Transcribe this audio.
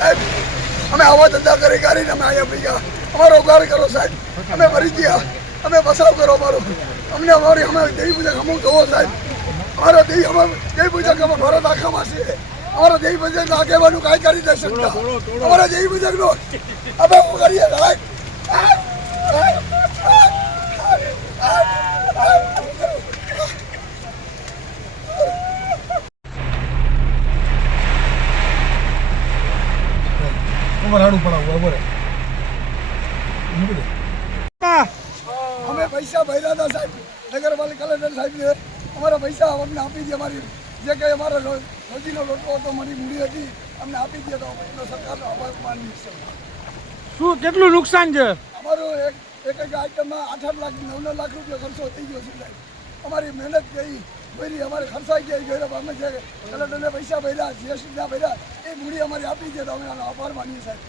સાહેબ અમે આવા ધંધા કરી કરીને અમે અહીંયા પી ગયા. અમારો ઉગાર કરો સાહેબ. અમે ભરી ગયા. અમે બસાવ કરો અમારો. અમને અમારી અમે દેવી પૂજક અમુક જોવો સાહેબ. અમારો દેવી અમે દેવી પૂજક અમે ભારત આખામાં છે. અમારો દેવી પૂજક આગેવાનું કાંઈ કરી નથી શકતા. અમારા દેવી પૂજક નો અમે શું કરીએ સાહેબ. તમારે હાડું પડાવવું બરાબર? અમે પૈસા ભર્યા હતા સાહેબ. નગરપાલિકા કલેક્ટર સાહેબને અમારા પૈસા અમને આપી દે અમારી. જે કંઈ અમારો રોજીનો લોટો હતો મારી મૂડી હતી અમને આપી દે તો એનો સરકારનો આભાર માનીએ છીએ. શું કેટલું નુકસાન છે? અમારું એક એક એક આઈટમમાં આઠ આઠ લાખ નવ નવ લાખ રૂપિયા ખર્ચો થઈ ગયો છે સાહેબ. અમારી મહેનત ગઈ ભરી અમારે ખર્ચાઈ ગયા ગયો અમે જે કલેક્ટરને પૈસા ભર્યા, જીએસટીના ભર્યા, એ મૂડી અમારી આપી દે તો અમે આભાર માનીએ સાહેબ.